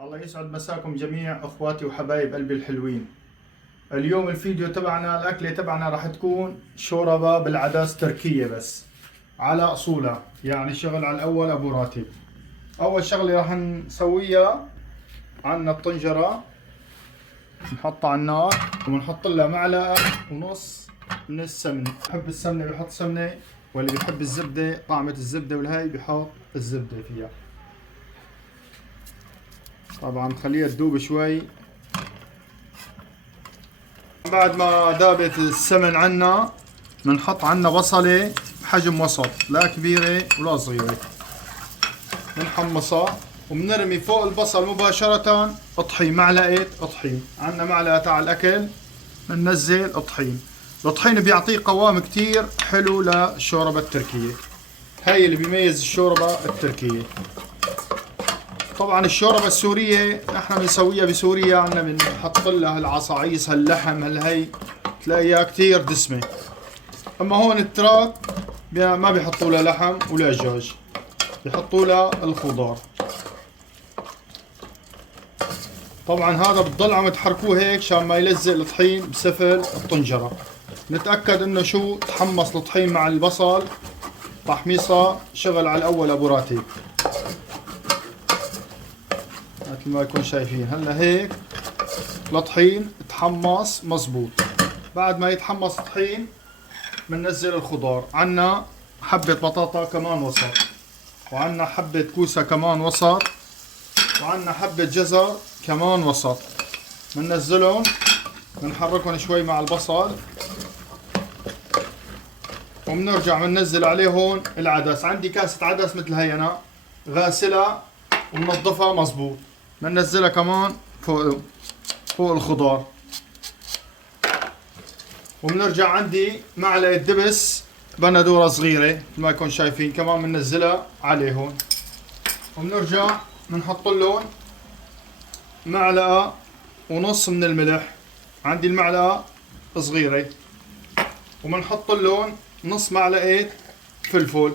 الله يسعد مساكم جميع اخواتي وحبايب قلبي الحلوين. اليوم الفيديو تبعنا الاكله تبعنا راح تكون شوربه بالعدس تركيه بس على اصولها، يعني شغل على الاول ابو راتب. اول شغله راح نسويها، عندنا الطنجره نحطها على النار ونحط لها معلقه ونص من السمنه. بحب السمنه بيحط سمنه، واللي بيحب الزبده طعمه الزبده والهي بيحط الزبده فيها. طبعا خليها تذوب شوي. بعد ما ذابت السمن عنا بنحط عنا بصلة بحجم وسط، لا كبيرة ولا صغيرة، بنحمصها وبنرمي فوق البصل مباشرة طحين، معلقة طحين. عنا معلقة تاع الأكل بننزل طحين. الطحين بيعطيه قوام كتير حلو للشوربة التركية، هاي اللي بيميز الشوربة التركية. طبعا الشوربة السورية نحن بنسويها بسوريا، عنا بنحط لها العصاعيص هاللحم هالهي تلاقيها كتير دسمة. اما هون التراك ما بيحطوا لها لحم ولا دجاج، بيحطوا لها الخضار. طبعا هذا بتضل عم تحركوه هيك عشان ما يلزق الطحين بسفل الطنجرة. نتأكد انه شو تحمص الطحين مع البصل تحميصة شغل على الاول ابو راتب، مثل ما يكون شايفين. هلا هيك الطحين تحمص مزبوط. بعد ما يتحمص الطحين بننزل الخضار. عنا حبة بطاطا كمان وسط، وعنا حبة كوسة كمان وسط، وعنا حبة جزر كمان وسط. بننزلهم بنحركهم شوي مع البصل، وبنرجع بننزل عليهم العدس. عندي كاسة عدس مثل هي انا غاسلها ومنظفها مزبوط، بننزلها كمان فوق الخضار. وبنرجع عندي معلقة دبس بندورة صغيرة مثل ما يكون شايفين كمان بننزلها عليهم. وبنرجع بنحط لهم معلقة ونص من الملح، عندي المعلقة صغيرة. وبنحط لهم نص معلقة فلفل،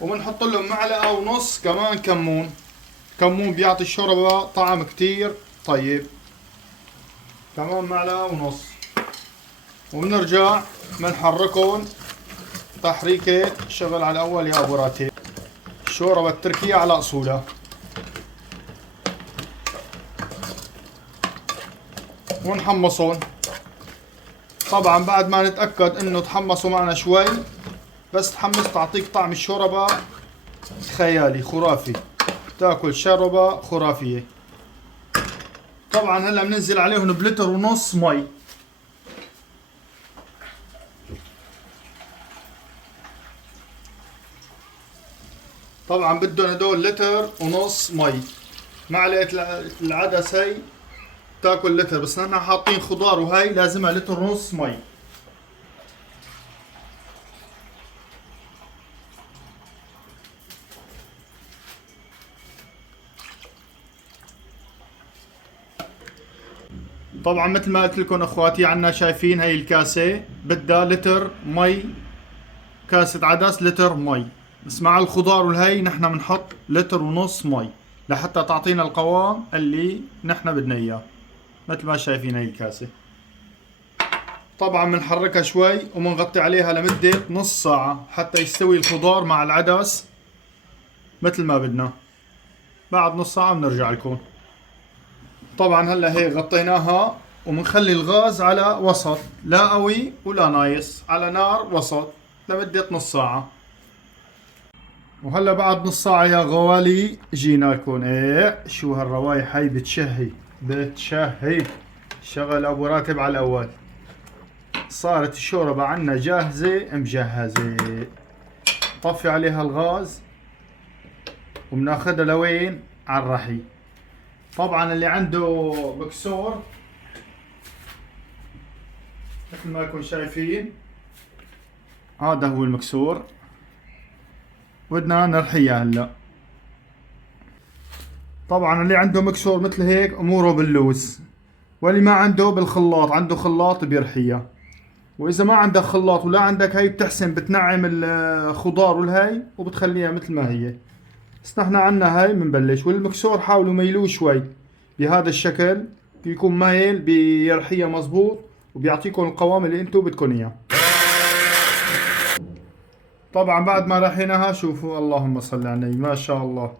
وبنحط لهم معلقة ونص كمان كمون. كمون بيعطي الشوربة طعم كتير طيب، كمان معلقة ونص. وبنرجع بنحركهم تحريكة شغل على الأول يا أبو راتب. الشوربة التركية على أصولها. ونحمصهم. طبعا بعد ما نتأكد انه تحمصوا معنا شوي، بس تحمص تعطيك طعم الشوربة خيالي خرافي، تاكل شوربة خرافية. طبعا هلا بننزل عليهم بلتر ونص مي. طبعا بدهم هدول لتر ونص مي. معلقة العدس هي تاكل لتر، بس نحن حاطين خضار وهي لازمها لتر ونص مي. طبعا مثل ما قلت لكم اخواتي، عنا شايفين هي الكاسة بدها لتر مي، كاسة عدس لتر مي، بس مع الخضار والهي نحن بنحط لتر ونص مي لحتى تعطينا القوام اللي نحن بدنا اياه. مثل ما شايفين هي الكاسة. طبعا بنحركها شوي وبنغطي عليها لمدة نص ساعة حتى يستوي الخضار مع العدس مثل ما بدنا. بعد نص ساعة بنرجع لكم. طبعا هلا هيك غطيناها وبنخلي الغاز على وسط، لا قوي ولا نايس، على نار وسط لمدة نص ساعة. وهلا بعد نص ساعة يا غوالي جينا لكم. ايه شو هالروايح هاي بتشهي بتشهي. شغل ابو راتب على الاول. صارت الشوربة عنا جاهزة مجهزة. طفي عليها الغاز وبناخدها لوين؟ على الرحي. طبعا اللي عنده مكسور مثل ما يكون شايفين، هذا هو المكسور، بدنا نرحيها هلا. طبعا اللي عنده مكسور مثل هيك اموره باللوز، واللي ما عنده بالخلاط، عنده خلاط بيرحيها. واذا ما عندك خلاط ولا عندك هي بتحسن بتنعم الخضار والهي وبتخليها مثل ما هي. بس نحن عنا هاي بنبلش. والمكسور حاولوا ميلوه شوي بهذا الشكل، بيكون مايل بيرحيه مزبوط وبيعطيكم القوام اللي انتم بدكم اياه. طبعا بعد ما رحيناها شوفوا، اللهم صل على النبي، ما شاء الله،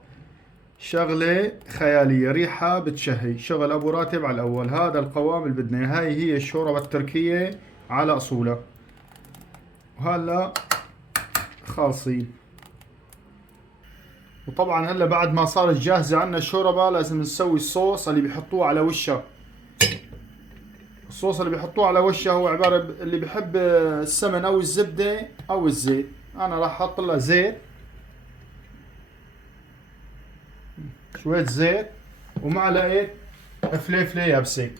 شغلة خيالية، ريحة بتشهي، شغل ابو راتب على الاول. هذا القوام اللي بدنا اياه. هاي هي الشوربة التركية على اصولها. وهلا خالصين. وطبعا هلا بعد ما صارت جاهزة عنا الشوربة لازم نسوي الصوص اللي بيحطوه على وشها. الصوص اللي بيحطوه على وشها هو عبارة اللي بحب السمن او الزبدة او الزيت. انا راح احط لها زيت، شوية زيت ومعلقة فليفلة يابسة.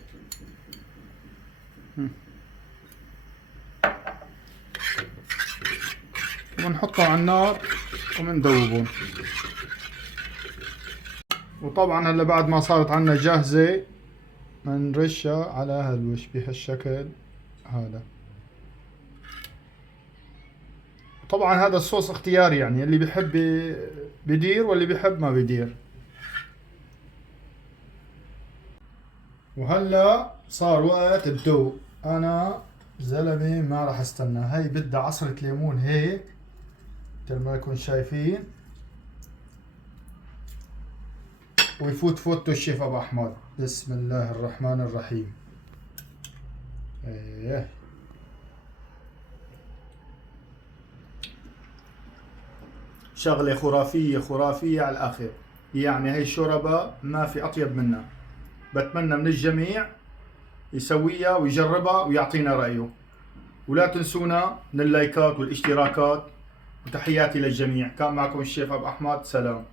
وبنحطهم على النار وبندوبهم. وطبعا هلا بعد ما صارت عنا جاهزة بنرشها على هالوش بهالشكل هذا. طبعا هذا الصوص اختياري، يعني اللي بيحب بدير واللي بيحب ما بدير. وهلا صار وقت الذوق. انا زلمه ما راح استنى. هاي بدها عصرة ليمون هيك مثل ما انكم شايفين، ويفوت فوتو الشيف ابو احمد. بسم الله الرحمن الرحيم. ايه شغلة خرافية خرافية على الآخر. يعني هاي الشوربة ما في أطيب منها. بتمنى من الجميع يسويها ويجربها ويعطينا رأيه. ولا تنسونا من اللايكات والاشتراكات. وتحياتي للجميع. كان معكم الشيف أبو أحمد. سلام.